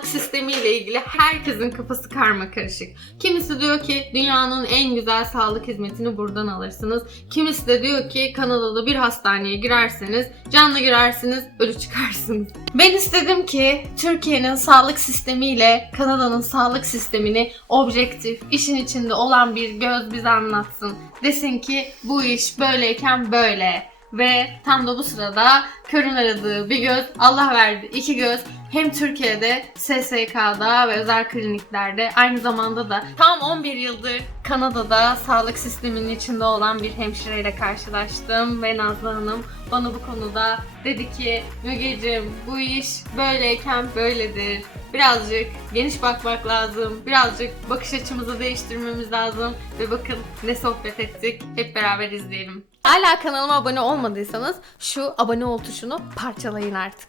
sağlık sistemiyle ilgili herkesin kafası karma karışık. Kimisi diyor ki dünyanın en güzel sağlık hizmetini buradan alırsınız. Kimisi de diyor ki Kanada'da bir hastaneye girerseniz canlı girersiniz, ölü çıkarsınız. Ben istedim ki Türkiye'nin sağlık sistemiyle Kanada'nın sağlık sistemini objektif, işin içinde olan bir göz bize anlatsın. Desin ki bu iş böyleyken böyle. Ve tam da bu sırada körün aradığı bir göz, Allah verdi iki göz. Hem Türkiye'de, SSK'da ve özel kliniklerde aynı zamanda da tam 11 yıldır Kanada'da sağlık sisteminin içinde olan bir hemşireyle karşılaştım ve Nazlı Hanım bana bu konuda dedi ki Mügeciğim bu iş böyleyken böyledir. Birazcık geniş bakmak lazım. Birazcık bakış açımızı değiştirmemiz lazım. Ve bakın ne sohbet ettik. Hep beraber izleyelim. Hala kanalıma abone olmadıysanız şu abone ol tuşunu parçalayın artık.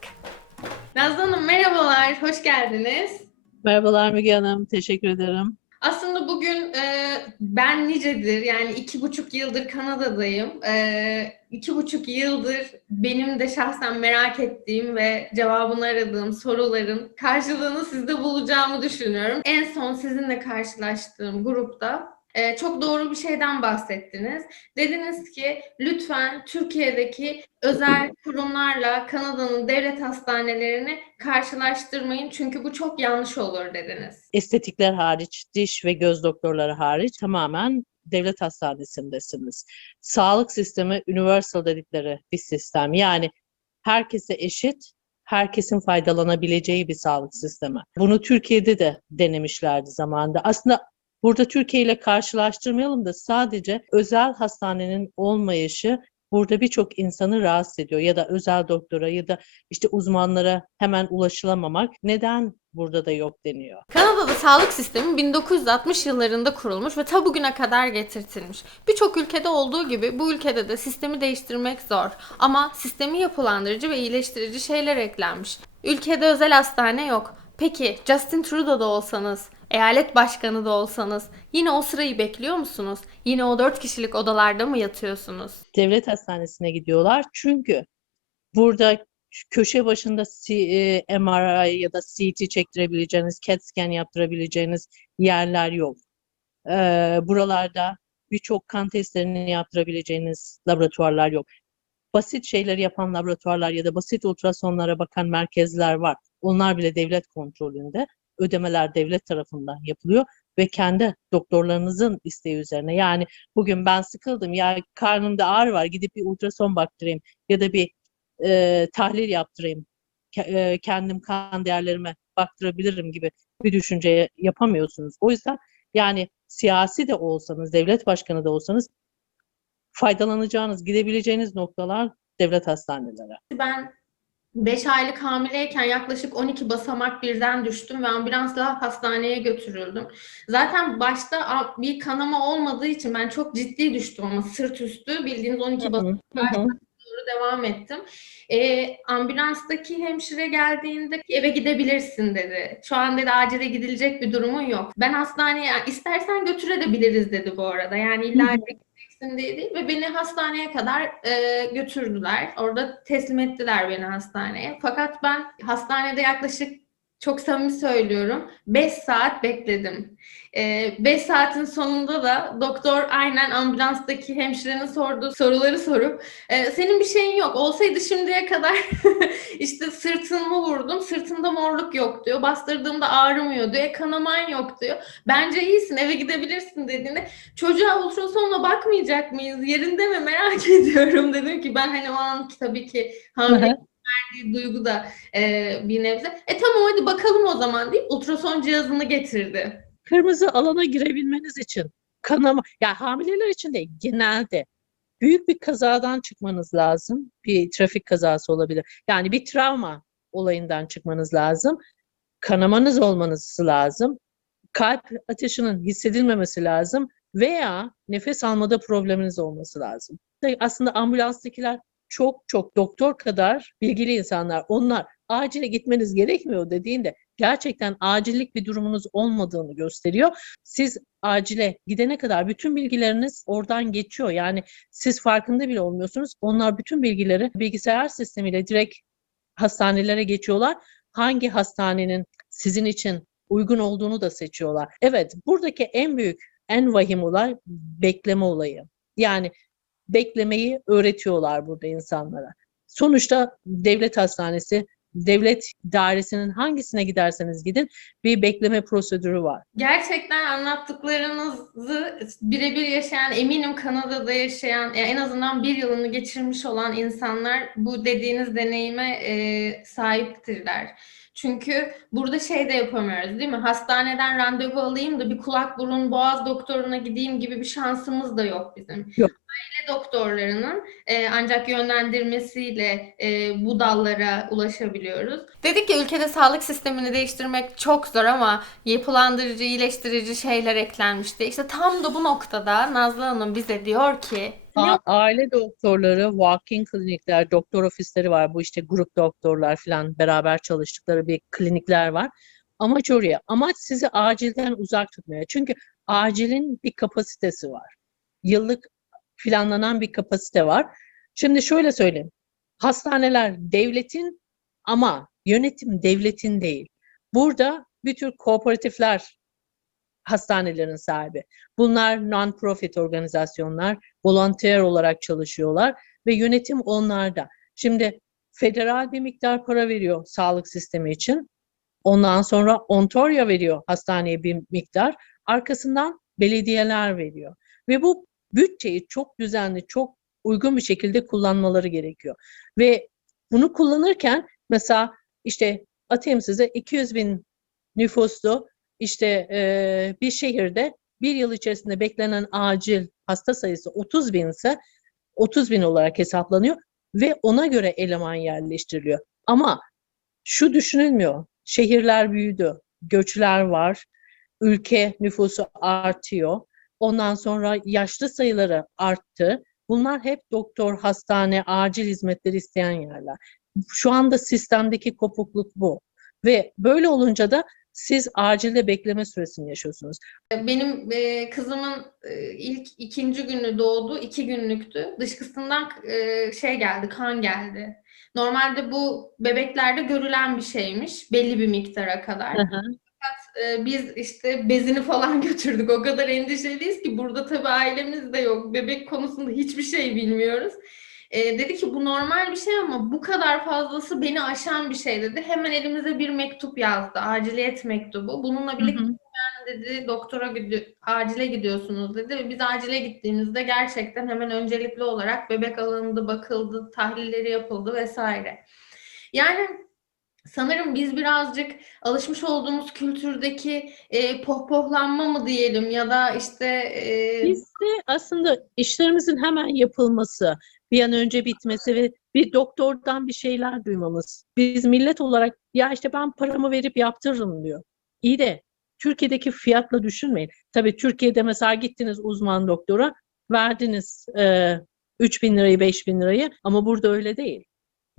Nazlı Hanım merhabalar, hoş geldiniz. Merhabalar Müge Hanım, teşekkür ederim. Aslında bugün e, ben nicedir yani iki buçuk yıldır Kanada'dayım. E, iki buçuk yıldır benim de şahsen merak ettiğim ve cevabını aradığım soruların karşılığını sizde bulacağımı düşünüyorum. En son sizinle karşılaştığım grupta e, çok doğru bir şeyden bahsettiniz. Dediniz ki lütfen Türkiye'deki özel kurumlarla Kanada'nın devlet hastanelerini karşılaştırmayın çünkü bu çok yanlış olur dediniz. Estetikler hariç, diş ve göz doktorları hariç tamamen devlet hastanesindesiniz. Sağlık sistemi universal dedikleri bir sistem. Yani herkese eşit, herkesin faydalanabileceği bir sağlık sistemi. Bunu Türkiye'de de denemişlerdi zamanında. Aslında burada Türkiye ile karşılaştırmayalım da sadece özel hastanenin olmayışı burada birçok insanı rahatsız ediyor ya da özel doktora ya da işte uzmanlara hemen ulaşılamamak neden burada da yok deniyor. Kanada'da sağlık sistemi 1960 yıllarında kurulmuş ve ta bugüne kadar getirtilmiş. Birçok ülkede olduğu gibi bu ülkede de sistemi değiştirmek zor. Ama sistemi yapılandırıcı ve iyileştirici şeyler eklenmiş. Ülkede özel hastane yok. Peki Justin Trudeau'da olsanız, eyalet başkanı da olsanız yine o sırayı bekliyor musunuz? Yine o 4 kişilik odalarda mı yatıyorsunuz? Devlet hastanesine gidiyorlar çünkü burada köşe başında e, MRI ya da CT çektirebileceğiniz, CAT scan yaptırabileceğiniz yerler yok. Ee, buralarda birçok kan testlerini yaptırabileceğiniz laboratuvarlar yok. Basit şeyleri yapan laboratuvarlar ya da basit ultrasonlara bakan merkezler var. Onlar bile devlet kontrolünde. Ödemeler devlet tarafından yapılıyor ve kendi doktorlarınızın isteği üzerine. Yani bugün ben sıkıldım ya karnımda ağrı var gidip bir ultrason baktırayım ya da bir e, tahlil yaptırayım. Ke- e, kendim kan değerlerime baktırabilirim gibi bir düşünce yapamıyorsunuz. O yüzden yani siyasi de olsanız, devlet başkanı da olsanız faydalanacağınız, gidebileceğiniz noktalar devlet hastaneleri. Ben 5 aylık hamileyken yaklaşık 12 basamak birden düştüm ve ambulansla hastaneye götürüldüm. Zaten başta bir kanama olmadığı için ben çok ciddi düştüm ama sırt üstü bildiğiniz 12 basamak doğru devam ettim. Ee, ambulanstaki hemşire geldiğinde eve gidebilirsin dedi. Şu an dedi acile gidilecek bir durumun yok. Ben hastaneye istersen götürebiliriz dedi bu arada. Yani illa Değil ve beni hastaneye kadar e, götürdüler. Orada teslim ettiler beni hastaneye. Fakat ben hastanede yaklaşık çok samimi söylüyorum 5 saat bekledim. 5 saatin sonunda da doktor aynen ambulanstaki hemşirenin sorduğu soruları sorup e, senin bir şeyin yok. Olsaydı şimdiye kadar işte sırtımı vurdum. Sırtımda morluk yok diyor. Bastırdığımda ağrımıyor diyor. E, kanaman yok diyor. Bence iyisin eve gidebilirsin dediğinde çocuğa ultrasonla bakmayacak mıyız? Yerinde mi merak ediyorum dedim ki ben hani o an tabii ki hamile verdiği duygu da e, bir nebze. E tamam hadi bakalım o zaman deyip ultrason cihazını getirdi. Kırmızı alana girebilmeniz için kanama, ya hamileler için de genelde büyük bir kazadan çıkmanız lazım. Bir trafik kazası olabilir. Yani bir travma olayından çıkmanız lazım. Kanamanız olmanız lazım. Kalp ateşinin hissedilmemesi lazım veya nefes almada probleminiz olması lazım. Aslında ambulanstakiler çok çok doktor kadar bilgili insanlar. Onlar acile gitmeniz gerekmiyor dediğinde gerçekten acillik bir durumunuz olmadığını gösteriyor. Siz acile gidene kadar bütün bilgileriniz oradan geçiyor. Yani siz farkında bile olmuyorsunuz. Onlar bütün bilgileri bilgisayar sistemiyle direkt hastanelere geçiyorlar. hangi hastanenin sizin için uygun olduğunu da seçiyorlar. Evet, buradaki en büyük, en vahim olay bekleme olayı. Yani beklemeyi öğretiyorlar burada insanlara. Sonuçta devlet hastanesi, devlet dairesinin hangisine giderseniz gidin bir bekleme prosedürü var. Gerçekten anlattıklarınızı birebir yaşayan, eminim Kanada'da yaşayan, en azından bir yılını geçirmiş olan insanlar bu dediğiniz deneyime e, sahiptirler. Çünkü burada şey de yapamıyoruz değil mi? Hastaneden randevu alayım da bir kulak burun boğaz doktoruna gideyim gibi bir şansımız da yok bizim. Yok. Doktorlarının e, ancak yönlendirmesiyle e, bu dallara ulaşabiliyoruz. Dedik ki ülkede sağlık sistemini değiştirmek çok zor ama yapılandırıcı, iyileştirici şeyler eklenmişti. İşte tam da bu noktada Nazlı Hanım bize diyor ki A- aile doktorları, walk-in klinikler, doktor ofisleri var. Bu işte grup doktorlar falan beraber çalıştıkları bir klinikler var. Amaç oraya. Amaç sizi acilden uzak tutmaya. Çünkü acilin bir kapasitesi var. Yıllık planlanan bir kapasite var. Şimdi şöyle söyleyeyim. Hastaneler devletin ama yönetim devletin değil. Burada bir tür kooperatifler hastanelerin sahibi. Bunlar non-profit organizasyonlar, volunteer olarak çalışıyorlar ve yönetim onlarda. Şimdi federal bir miktar para veriyor sağlık sistemi için. Ondan sonra Ontario veriyor hastaneye bir miktar. Arkasından belediyeler veriyor. Ve bu bütçeyi çok düzenli, çok uygun bir şekilde kullanmaları gerekiyor. Ve bunu kullanırken mesela işte atayım size 200 bin nüfuslu işte eee, bir şehirde bir yıl içerisinde beklenen acil hasta sayısı 30 bin ise 30 bin olarak hesaplanıyor ve ona göre eleman yerleştiriliyor. Ama şu düşünülmüyor. Şehirler büyüdü, göçler var, ülke nüfusu artıyor. Ondan sonra yaşlı sayıları arttı. Bunlar hep doktor, hastane, acil hizmetleri isteyen yerler. Şu anda sistemdeki kopukluk bu. Ve böyle olunca da siz acilde bekleme süresini yaşıyorsunuz. Benim e, kızımın e, ilk ikinci günü doğdu, iki günlüktü. Dışkısından e, şey geldi, kan geldi. Normalde bu bebeklerde görülen bir şeymiş, belli bir miktara kadar. E, biz işte bezini falan götürdük. O kadar endişeliyiz ki burada tabii ailemiz de yok. Bebek konusunda hiçbir şey bilmiyoruz. E, dedi ki bu normal bir şey ama bu kadar fazlası beni aşan bir şey dedi. Hemen elimize bir mektup yazdı. Aciliyet mektubu. Bununla Hı birlikte hı. dedi doktora gidiyor, acile gidiyorsunuz dedi ve biz acile gittiğimizde gerçekten hemen öncelikli olarak bebek alındı, bakıldı, tahlilleri yapıldı vesaire. Yani sanırım biz birazcık alışmış olduğumuz kültürdeki e, pohpohlanma mı diyelim ya da işte e, Biz de aslında işlerimizin hemen yapılması, bir an önce bitmesi ve bir doktordan bir şeyler duymamız. Biz millet olarak ya işte ben paramı verip yaptırırım diyor. İyi de Türkiye'deki fiyatla düşünmeyin. Tabii Türkiye'de mesela gittiniz uzman doktora, verdiniz e, 3 bin lirayı, 5 bin lirayı ama burada öyle değil.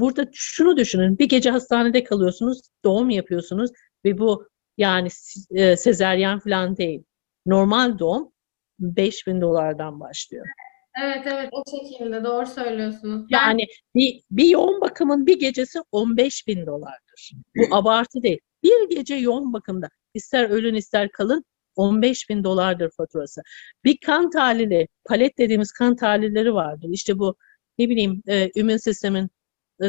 Burada şunu düşünün, bir gece hastanede kalıyorsunuz, doğum yapıyorsunuz ve bu yani e, sezeryan falan değil. Normal doğum 5000 dolardan başlıyor. evet evet o şekilde doğru söylüyorsunuz. Ben Yani bir, bir yoğun bakımın bir gecesi 15 bin dolardır. Bu abartı değil. Bir gece yoğun bakımda ister ölün ister kalın 15 bin dolardır faturası. Bir kan tahlili, palet dediğimiz kan tahlilleri vardır. İşte bu ne bileyim e, immün sistemin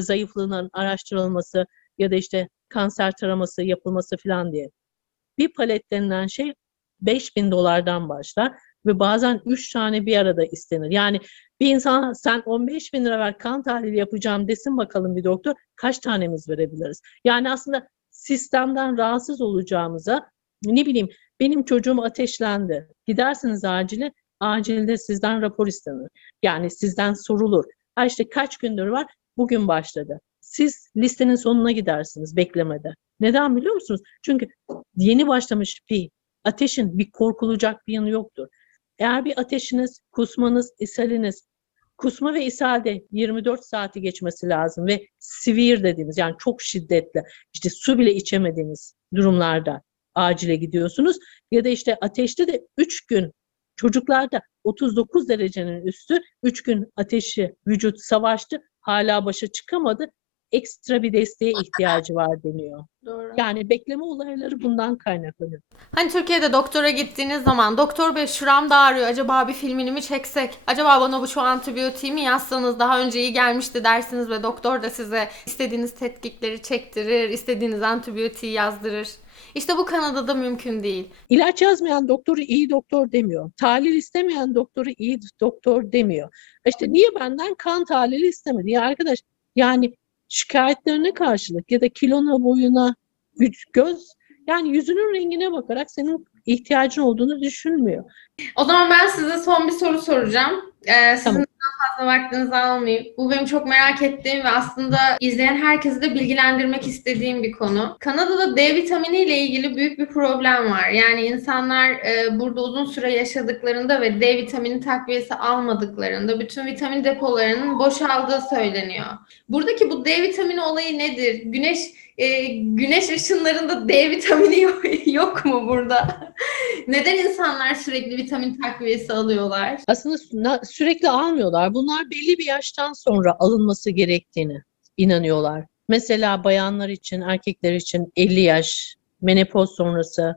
zayıflığının araştırılması ya da işte kanser taraması yapılması falan diye. Bir palet denilen şey 5 bin dolardan başlar ve bazen 3 tane bir arada istenir. Yani bir insan sen 15 bin lira ver kan tahlili yapacağım desin bakalım bir doktor kaç tanemiz verebiliriz? Yani aslında sistemden rahatsız olacağımıza ne bileyim benim çocuğum ateşlendi. Gidersiniz acile, acilde sizden rapor istenir. Yani sizden sorulur. Ha işte kaç gündür var? Bugün başladı. Siz listenin sonuna gidersiniz beklemede. Neden biliyor musunuz? Çünkü yeni başlamış bir ateşin bir korkulacak bir yanı yoktur. Eğer bir ateşiniz, kusmanız, ishaliniz, kusma ve ishalde 24 saati geçmesi lazım ve severe dediğimiz yani çok şiddetli işte su bile içemediğiniz durumlarda acile gidiyorsunuz ya da işte ateşte de 3 gün çocuklarda 39 derecenin üstü 3 gün ateşi vücut savaştı hala başa çıkamadı ekstra bir desteğe ihtiyacı var deniyor. Doğru. Yani bekleme olayları bundan kaynaklanıyor. Hani Türkiye'de doktora gittiğiniz zaman doktor bey şuram da ağrıyor acaba bir filmini mi çeksek? Acaba bana bu şu antibiyotiği mi yazsanız daha önce iyi gelmişti dersiniz ve doktor da size istediğiniz tetkikleri çektirir, istediğiniz antibiyotiği yazdırır. İşte bu Kanada'da mümkün değil. İlaç yazmayan doktoru iyi doktor demiyor. Tahlil istemeyen doktoru iyi doktor demiyor. İşte niye benden kan tahlili istemedi? Ya arkadaş yani şikayetlerine karşılık ya da kilona, boyuna, güç, göz yani yüzünün rengine bakarak senin ihtiyacın olduğunu düşünmüyor. O zaman ben size son bir soru soracağım. Ee, sizin Tamam. Fazla vaktinizi almayayım. Bu benim çok merak ettiğim ve aslında izleyen herkesi de bilgilendirmek istediğim bir konu. Kanada'da D vitamini ile ilgili büyük bir problem var. Yani insanlar e, burada uzun süre yaşadıklarında ve D vitamini takviyesi almadıklarında bütün vitamin depolarının boşaldığı söyleniyor. Buradaki bu D vitamini olayı nedir? Güneş e, güneş ışınlarında D vitamini yok, yok mu burada? Neden insanlar sürekli vitamin takviyesi alıyorlar? Aslında sürekli almıyorlar. Bunlar belli bir yaştan sonra alınması gerektiğini inanıyorlar. Mesela bayanlar için, erkekler için 50 yaş, menopoz sonrası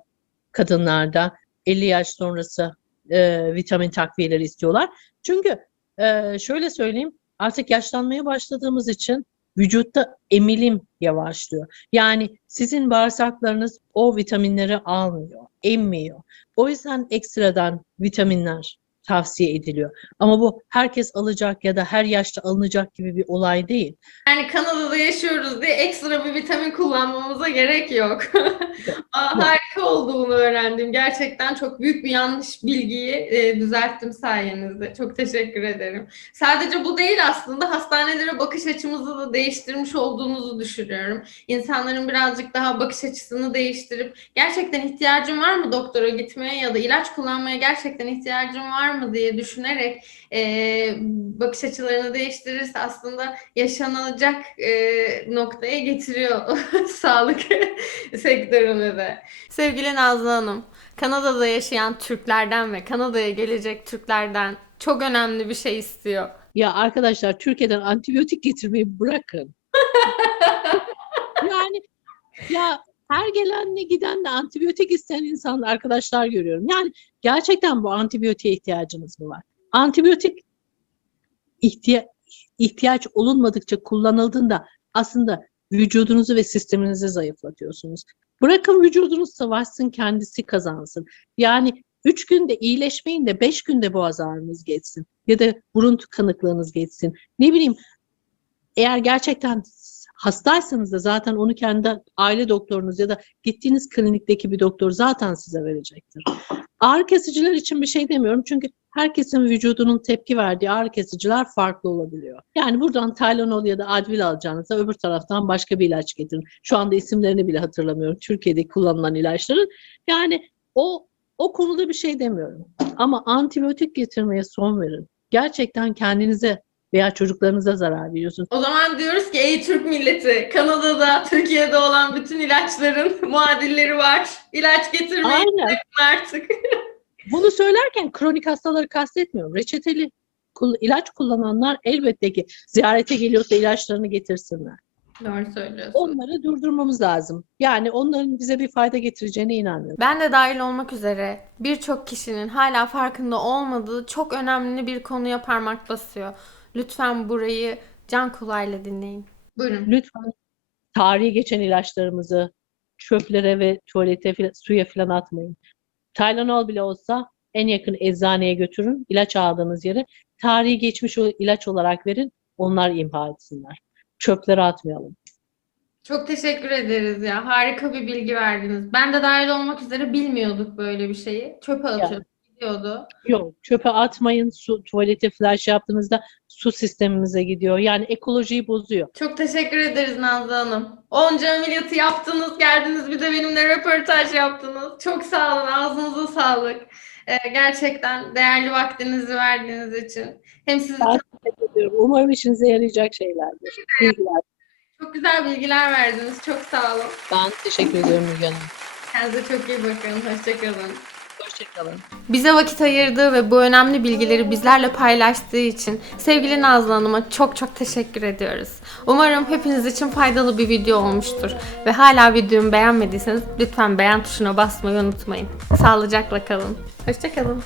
kadınlarda 50 yaş sonrası e, vitamin takviyeleri istiyorlar. Çünkü e, şöyle söyleyeyim, artık yaşlanmaya başladığımız için vücutta emilim yavaşlıyor. Yani sizin bağırsaklarınız o vitaminleri almıyor, emmiyor. O yüzden ekstradan vitaminler tavsiye ediliyor. Ama bu herkes alacak ya da her yaşta alınacak gibi bir olay değil. Yani Kanada'da yaşıyoruz diye ekstra bir vitamin kullanmamıza gerek yok. Aa, harika olduğunu öğrendim. Gerçekten çok büyük bir yanlış bilgiyi e, düzelttim sayenizde. Çok teşekkür ederim. Sadece bu değil aslında hastanelere bakış açımızı da değiştirmiş olduğunuzu düşünüyorum. İnsanların birazcık daha bakış açısını değiştirip gerçekten ihtiyacın var mı doktora gitmeye ya da ilaç kullanmaya gerçekten ihtiyacın var mı diye düşünerek e, bakış açılarını değiştirirse aslında yaşanacak e, noktaya getiriyor sağlık sektörünü de. Sevgili Nazlı Hanım, Kanada'da yaşayan Türklerden ve Kanada'ya gelecek Türklerden çok önemli bir şey istiyor. Ya arkadaşlar Türkiye'den antibiyotik getirmeyi bırakın. Yani ya her gelenle gidenle antibiyotik isteyen insan arkadaşlar görüyorum. Yani gerçekten bu antibiyotiğe ihtiyacınız mı var? Antibiyotik ihtiya- ihtiyaç olunmadıkça kullanıldığında aslında vücudunuzu ve sisteminizi zayıflatıyorsunuz. Bırakın vücudunuz savaşsın, kendisi kazansın. Yani üç günde iyileşmeyin de beş günde boğaz ağrınız geçsin. Ya da burun tıkanıklığınız geçsin. Ne bileyim eğer gerçekten hastaysanız da zaten onu kendi aile doktorunuz ya da gittiğiniz klinikteki bir doktor zaten size verecektir. Ağrı kesiciler için bir şey demiyorum çünkü herkesin vücudunun tepki verdiği ağrı kesiciler farklı olabiliyor. Yani buradan Tylenol ya da Advil alacağınızda öbür taraftan başka bir ilaç getirin. Şu anda isimlerini bile hatırlamıyorum. Türkiye'de kullanılan ilaçların. Yani o o konuda bir şey demiyorum. Ama antibiyotik getirmeye son verin. Gerçekten kendinize veya çocuklarınıza zarar veriyorsunuz. O zaman diyoruz ki ey Türk milleti, Kanada'da, Türkiye'de olan bütün ilaçların muadilleri var. İlaç getirmeyin Aynen. artık. Bunu söylerken kronik hastaları kastetmiyorum. Reçeteli ilaç kullananlar elbette ki ziyarete geliyorsa ilaçlarını getirsinler. Doğru söylüyorsun. Onları durdurmamız lazım. Yani onların bize bir fayda getireceğine inanmıyorum. Ben de dahil olmak üzere birçok kişinin hala farkında olmadığı çok önemli bir konuya parmak basıyor. Lütfen burayı can kulağıyla dinleyin. Buyurun. Lütfen tarihi geçen ilaçlarımızı çöplere ve tuvalete fila- suya falan atmayın. Tylenol bile olsa en yakın eczaneye götürün. ilaç aldığınız yere tarihi geçmiş o ilaç olarak verin. Onlar imha etsinler. Çöplere atmayalım. Çok teşekkür ederiz ya. Harika bir bilgi verdiniz. Ben de dahil olmak üzere bilmiyorduk böyle bir şeyi. Çöpe atıyorduk. Gidiyordu. Yok, çöpe atmayın. Su, tuvalete flash yaptığınızda su sistemimize gidiyor. Yani ekolojiyi bozuyor. Çok teşekkür ederiz Nazlı Hanım. Onca ameliyatı yaptınız, geldiniz bir de benimle röportaj yaptınız. Çok sağ olun, ağzınıza sağlık. Ee, gerçekten değerli vaktinizi verdiğiniz için. Hem sizi Ben teşekkür ediyorum. Umarım işinize yarayacak şeylerdir. Bilgiler. çok güzel bilgiler verdiniz. Çok sağ olun. Ben teşekkür ediyorum Müge Hanım. Kendinize çok iyi bakın. Hoşçakalın. Hoşça Hoşçakalın. Bize vakit ayırdığı ve bu önemli bilgileri bizlerle paylaştığı için sevgili Nazlı Hanım'a çok çok teşekkür ediyoruz. Umarım hepiniz için faydalı bir video olmuştur. Ve hala videomu beğenmediyseniz lütfen beğen tuşuna basmayı unutmayın. Sağlıcakla kalın. Hoşçakalın.